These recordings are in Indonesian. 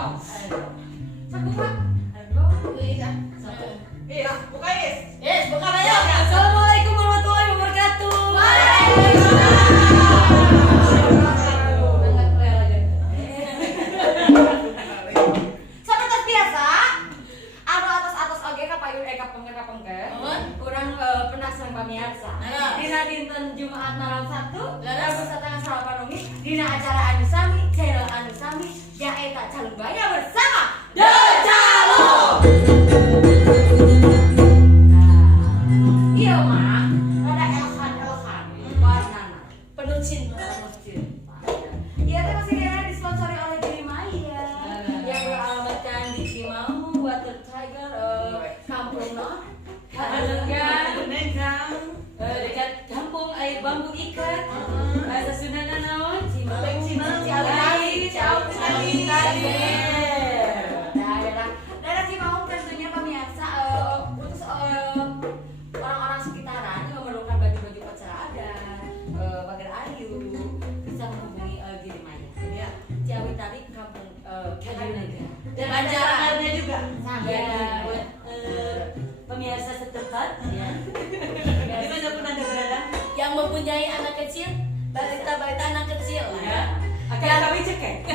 Sok. Sabuka. Aduh, iya. Iya, buka Is. Yes, buka ayo. Assalamualaikum warahmatullahi wabarakatuh. Seperti biasa, atas oge ka payun kapengker. Urang penasaran pamirsa. Dina dinten Jumat malam Sabtu, Rabu satengah salapan wengi dina acara anu sami, channel anu sami, nyaeta Calung Baya bersama The Calo. Iya mah, ada elhan warnana, penuh cinta. Iya teh masih kira disponsori oleh Giri Maya yang beralamatkan di Cimau, Water Tiger, Kampung Non, dekat Kampung Air Bambu Ikat, bahasa Sundana naon? Cimau, Ciawi, daerah Cimau tentunya pemirsa untuk orang-orang sekitaran yang memerlukan baju-baju upacara adat, pagar ayu, bisa menghubungi Giri Maya. Ya, Ciawi tadi Kampung Kalinaga. Dan acaranya juga sangat buat pemirsa setempat ya. Dimanapun Anda berada yang mempunyai anak kecil, balita-balita anak kecil ya. Akan kami cekek.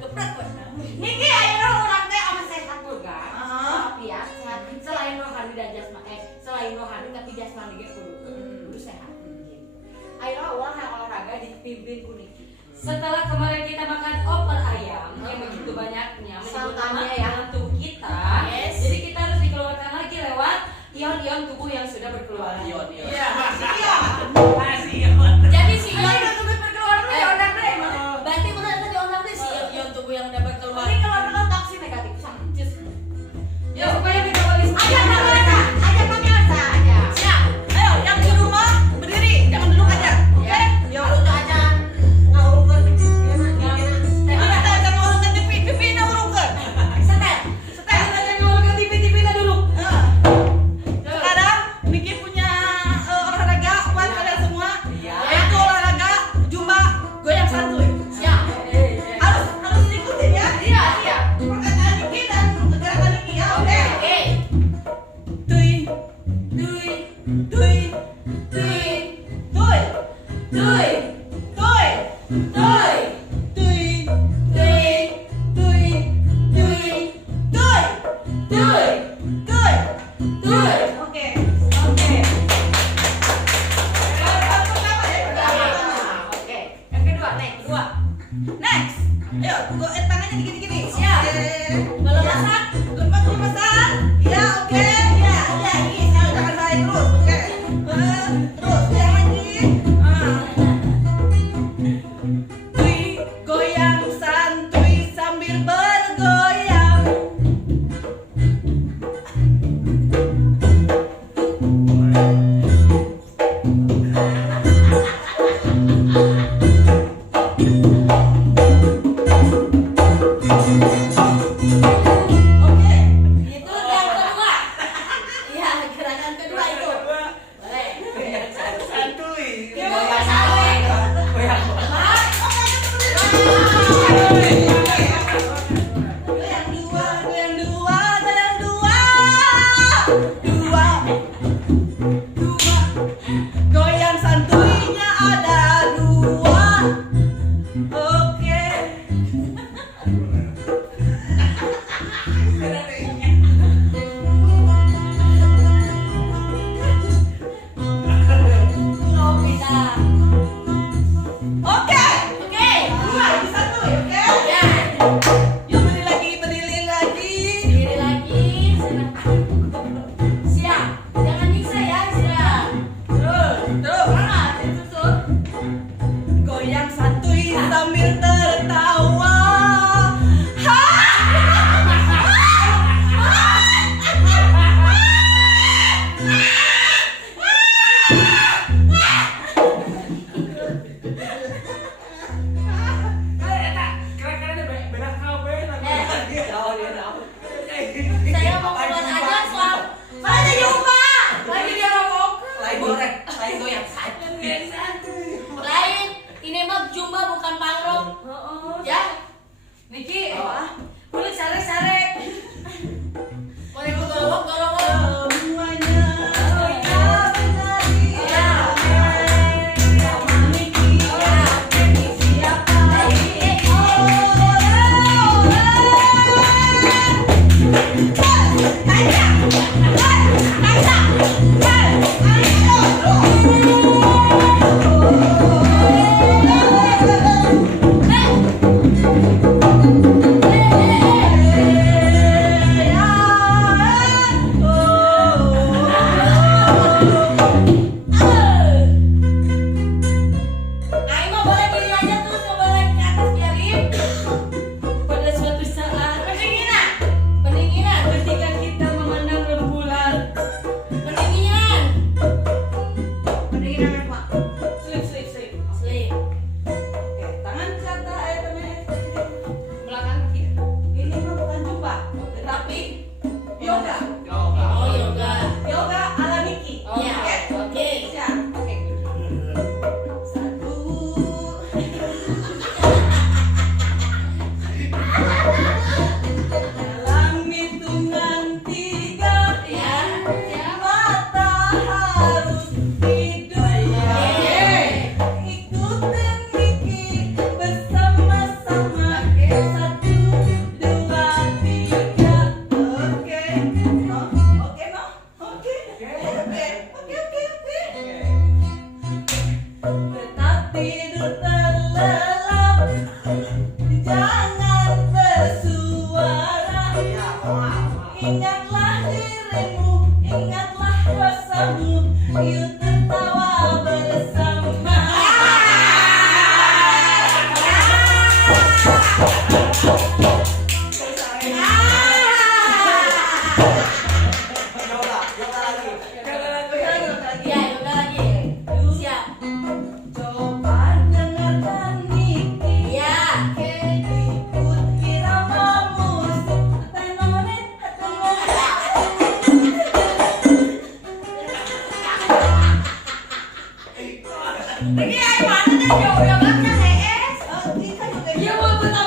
Gebrak weh. Niki ayeuna urang teh ame sehat boga. Heeh. Tapi ya sehat. Selain rohani dan jasmani, selain rohani tapi jasmani ge kudu sehat. Ayeuna ulah yang olahraga dipimpin ku Niki. Setelah kemarin kita makan opor ayam yang begitu banyaknya menyebut nama Santannya ya. dalam tubuh kita, Yes. jadi kita harus dikeluarkan lagi lewat ion-ion tubuh yang sudah berkeluaran. Iya. Jadi si ion Ayeuna tuh berkeluar teh ondang teh. berarti benar tadi orang teh si ion tubuh yang udah berkeluaran. Ini keluar toksi negatif sanjus. Ya supaya metabolisme Aja pemirsa, aja pemirsa aja. Siap. Ayo, yang di rumah berdiri, jangan duduk aja. Oke? Yo. Kalau tuh aja ngawurkeun. Kita akan ngurungkan TV na urungkeun. Setel. Setel. aja ngomongin TV dulu. Sekarang Niki punya olahraga buat kalian semua. Iya. Yaitu olahraga jumba goyang santuy. Siap. Harus diikutin ya. Iya, iya. Perkataan Niki dan gerakan Niki ya. Oke. Oke. Tuy, Duy, tuy, duy, tuy, duy, tuy, duy, tuy, duy, tuy, duy, tuy, duy, tuy. duy. Oke. Oke. Oke. Yang kedua, next. Dua. Next. Ayo, tangannya gini-gini. Siap. Oke. Belum masak? Belum masak? Ya, oke. Ya, ini jangan baik terus. Oke. Terus yang lagi. Tuy, goyang santuy sambil bergoyang. Oke. Itu yang kedua.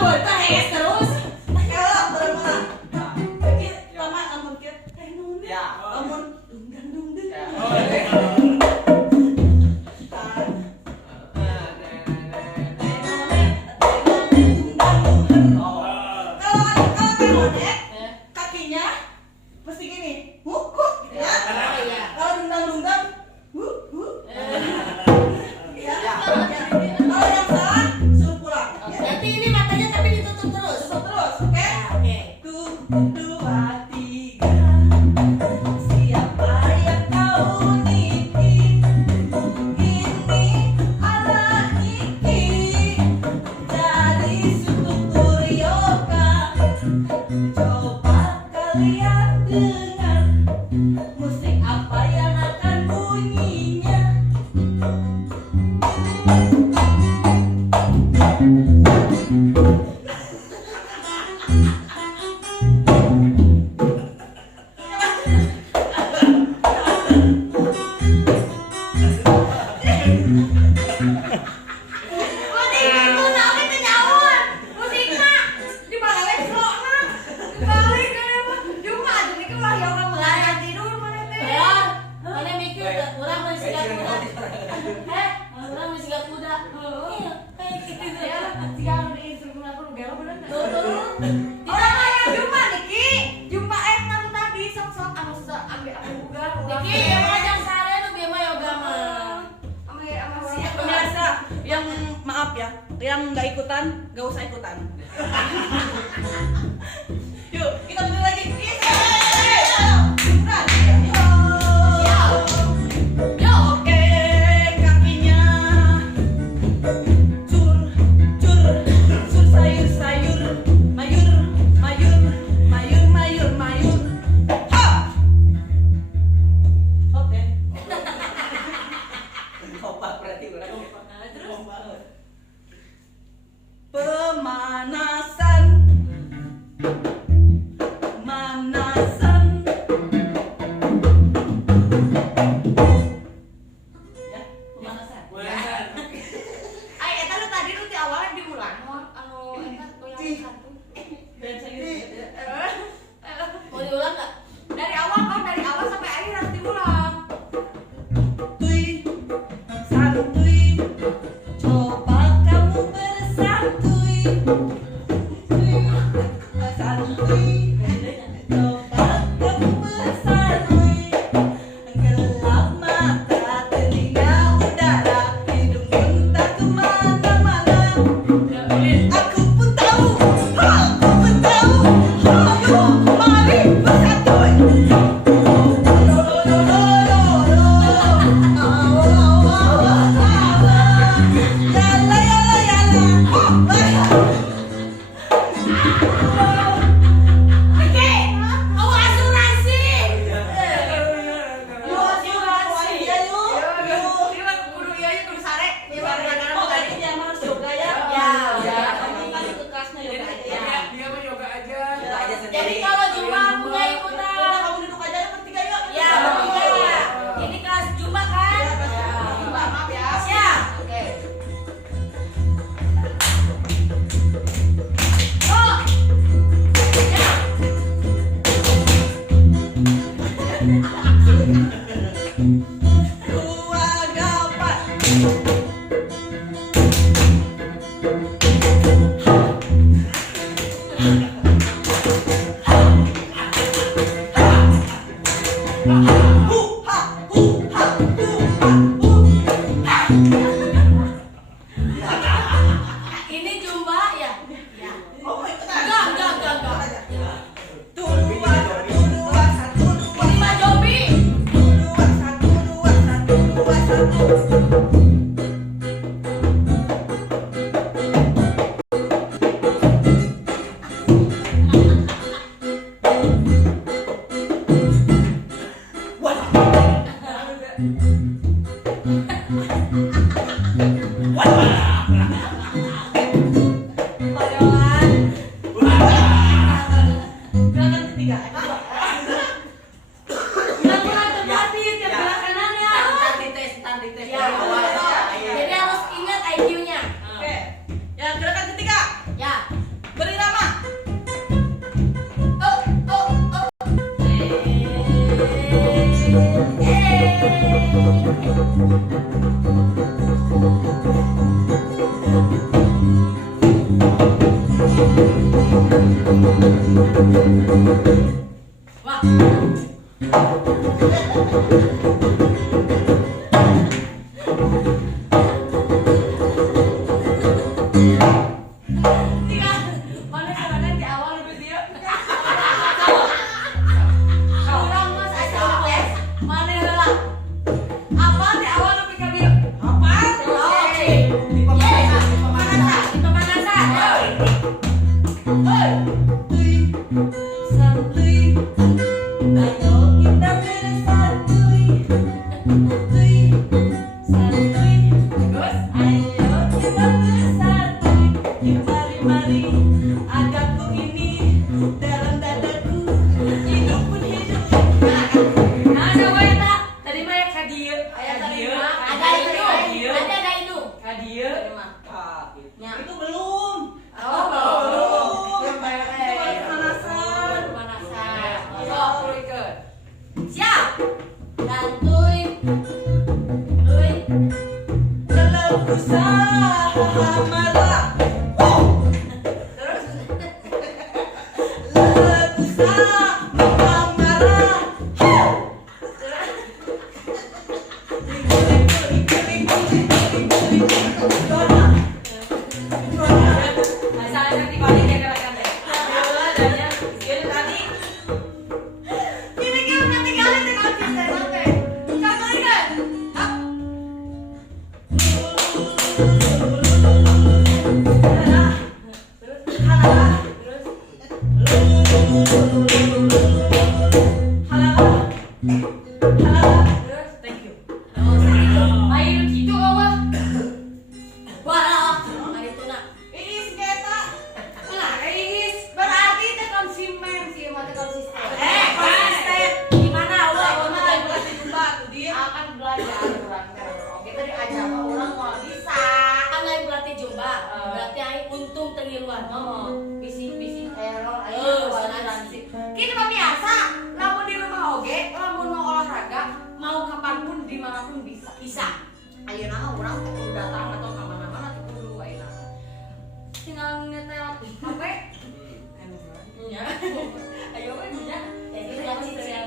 boleh hes terus. Kalau berenang. Jadi lama amun kita teh nun. Ya. Amun dungdang dungdang. Ya. Kalau kakinya mesti gini, huk gitu ya. Oh iya. Kalau dungdang huk. Ya. Ya. Kalau yang salah suruh pulang. Ya. Nanti ini matanya tapi ditutup terus. Tutup terus, oke? Ya, oke. 1, 2, 3. Siapa yang kau niki? Ini anak Niki dari suku Kuryoka. Coba kalian dengar musik apa yang akan bunyinya. Musik itu naon teh nyaun. Musik mah dibalik slokna. Dibalik kan apa? Cuma jadi ke ulah yoga mulai tidur mana teh. Ya, mana mikir orang masih siga kuda. Orang masih siga kuda. Iya, kayak gitu Ya, ya. jika anu diinstruksi aku nu gelo bener. Tuh. Orang aya jumpa Niki. Jumpa nanu tadi sok-sok anu ambil aku juga. Niki, yang ngajak sare tuh biar mah yoga mah. Ama siapa? Pemirsa yang maaf ya, yang nggak ikutan, nggak usah ikutan. Yuk, kita beli lagi. Yo. Oke, kakinya cur, cur, cur sayur, sayur, mayur, mayur, mayur, mayur, mayur. Ha! Oke. Kompak berarti orang kompak. Terus Pemanasan, manasan. Ya, pemanasan. Ay, eta lu tadi lu di awalnya diulang anu eta goyang satu. Dan saya mau diulang nggak? Dari awal sampai akhir harus diulang. Tui, santuy, coba kamu bersantui. Santuy, coba kamu bersantui. Gelap mata, telinga udara, hidung pun tak kemana-mana. Aku pun tahu, aku pun tahu. Ayo, mari bersantui. Niki, mau asuransi. Kudu ieu kudu sare. Ieu tadi. Dia mah yoga aja. Yoga aja sendiri. Jadi kalau Jumba punya ikutan. Ya, bertiga. Ini kelas Jumba kan? Maaf ya. Siap. Oke. Oh. Ya. Ini Jumba ya? Ya. Enggak. Ini Mbak Jobi. Payolan. Wah. Mana sebenarnya di awal lebih dia. Orang mas aja les. Mana heula? Apa di awal lebih ke dia? Apa? Oke. Di pemanasan, di pemanasan. Di pemanasan. Hei. Santuy. Ayo kita bersantuy. Santuy. Santuy. Terus Ayo kita bersantuy. Mari-mari agakku ini dalam dadaku. Hidup pun hidup. nah coba ya tak. Tadi mah ya ka dieu. Aya tadi mah Ada itu. Ada itu. ka dieu. Ah, gitu. Nya. Itu belum. Oh, belum. Belum banyak pemanasan. Pemanasan. So, pulikeun. Siap. Santuy. Tuy. Lelengku marah. Terus Lelengku marah. masalah nanti balik ya kan deh. Adanya dia tadi. Ini kan nanti kali teh konsisten sampai. Coba kan. Thank you. Ayo gitu kawan. Wah. Mari itu nak. Iis keta. Lah, Iis berarti teh konsumen sih, mah teh konsisten. Konsisten. Gimana ulah Mama lagi berlatih jumpa tuh dia. akan belajar kurang oke tadi aja apa orang mau bisa. Kan lain pelatih jumba. Berarti aing untung tengiluan. Oh, bising-bising error ayo Oh, toleransi. Kita mah biasa, lamun di rumah oge, lamun mau olahraga, mau kapanpun dimanapun bisa. Bisa. Ayo nama orang teh kudu datang atau kemana-mana tuh kudu ayo nama. Tinggal ngetel HP. Ya. Ayo we nya. Jadi kan cicil.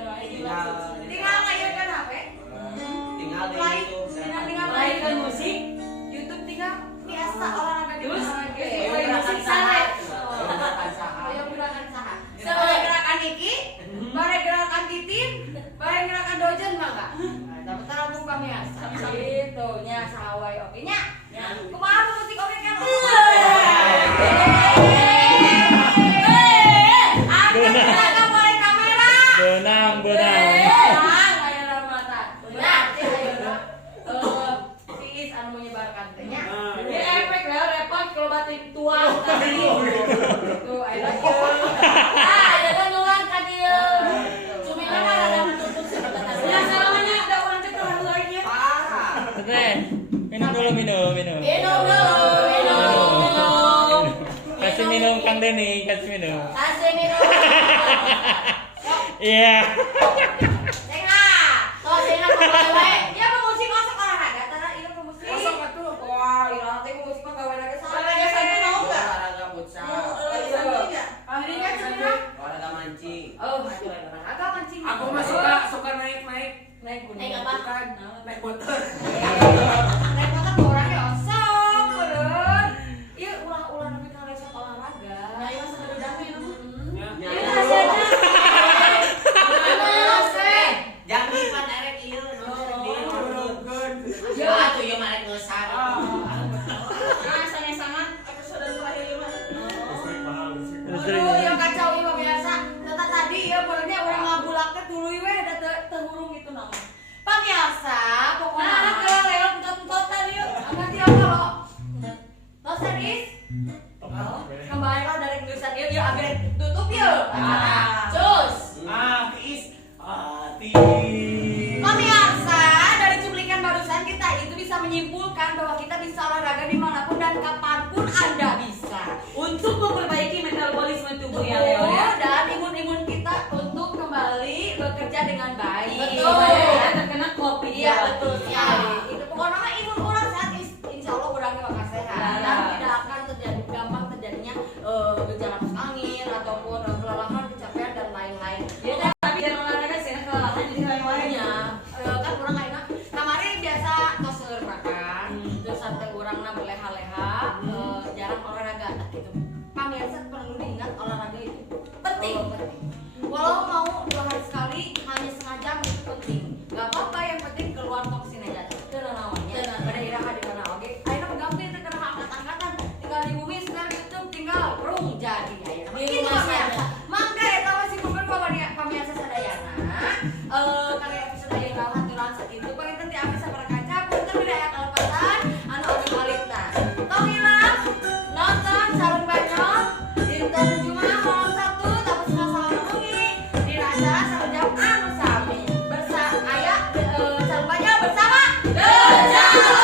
Tinggal ngayeukeun HP. Tinggal di Lain, YouTube. tinggal Mainkan musik. YouTube tinggal biasa olahraga di Terus, mana ge. Ayo Mulai gerakan musik saha. sare. Gerakan saha. Ayo gerakan saha. Bare gerakan Niki, bare gerakan Titin, bare gerakan Dojen mah enggak? Nah, dapat tamu kami asa. Gitu nya sawai oke nya. Kumaha musik oke kan? Ada gerakan boleh kamera. Benang. Ayo mata. Berarti ayo si Is anu menyebarkan teh nya. Jadi efek lah repot kalau batik tuang tadi. Tuh ayo lagi. Ah, ada kan orang ka dieu. Cumilan ada tutup sebentar. Ya selamanya ada orang teh tuh lagi ya. Parah. Teh, minum dulu minum. Minum dulu, minum. Kasih minum Kang Denny, kasih minum. Kasih minum. Iya. Tengah. Tuh, sini aku bawa. Iya pemusik masuk olahraga, tara iya pemusik. Masuk atuh. Wah, iya teh pemusik mah gawe lagi sama. Olahraga santu mau nggak? Olahraga futsal. Santuy nggak? Ahli kan sebenarnya. Olahraga mancing. Oh, aduh olahraga mancing. Aku mah suka naik naik gunung. Naik apa? bukan naik motor. Naik motor ke orang ya sok, beureun. Ieu ulah-ulah nepi ka leset olahraga. Nah, ieu mah sadudangnya namun. Ya. Ieu hasilnya. Jangan dipan erek ieu. Ya atuh ieu mah erek ngeusar. Nah, sange-sangan episode terakhir ieu mah. Listrik. Aduh, yang kacau ieu mah biasa. Tata tadi ya benernya urang ngabulak teh tuluy we da teu hurung gitu naon. Pamirsa, pokoknya Nah, ke lewat entot-entotan yuk. Ganti apa lo? Lo serius? Kembali lo dari tulisan dia, yuk agar tutup yuk. Cus. Is hati. Pemirsa, dari cuplikan barusan kita itu bisa menyimpulkan bahwa kita bisa olahraga dimanapun dan kapanpun Anda bisa. Untuk memperbaiki metabolisme tubuh ya, Betul, Leo ya. dan imun-imun kita untuk kembali bekerja dengan baik. Betul. Ya, terkena COVID. Iya betul sekali. Itu pokoknya mah imun orang sehat, insya Allah orangnya bakal sehat dan tidak akan terjadi gampang terjadinya gejala masuk angin. loh penting. Walau mau 2 hari sekali, hanya setengah jam itu penting. Gak apa-apa, yang penting keluar toksin aja. Itu namanya. Pada iraha di mana oke. Akhirnya menggampil itu karena angkat-angkatan. Tinggal di bumi, setel di YouTube, tinggal brung jadi. Akhirnya Di begitu rumah pemirsa. saja. Mangga ya tahu sih bukan pemirsa sadayana. Kali episode ayeuna kalau haturan sakitu pengen teh abis sabaraha kaca punten beda aya kalepasan anu alit-alitna. Tong ilang nonton sareng banyol dinten Jumaah malam Sabtu tapi salah menungi di acara sareng jam anu sami. Aya sareng banyol bersama Dejalu.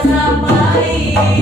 Sampai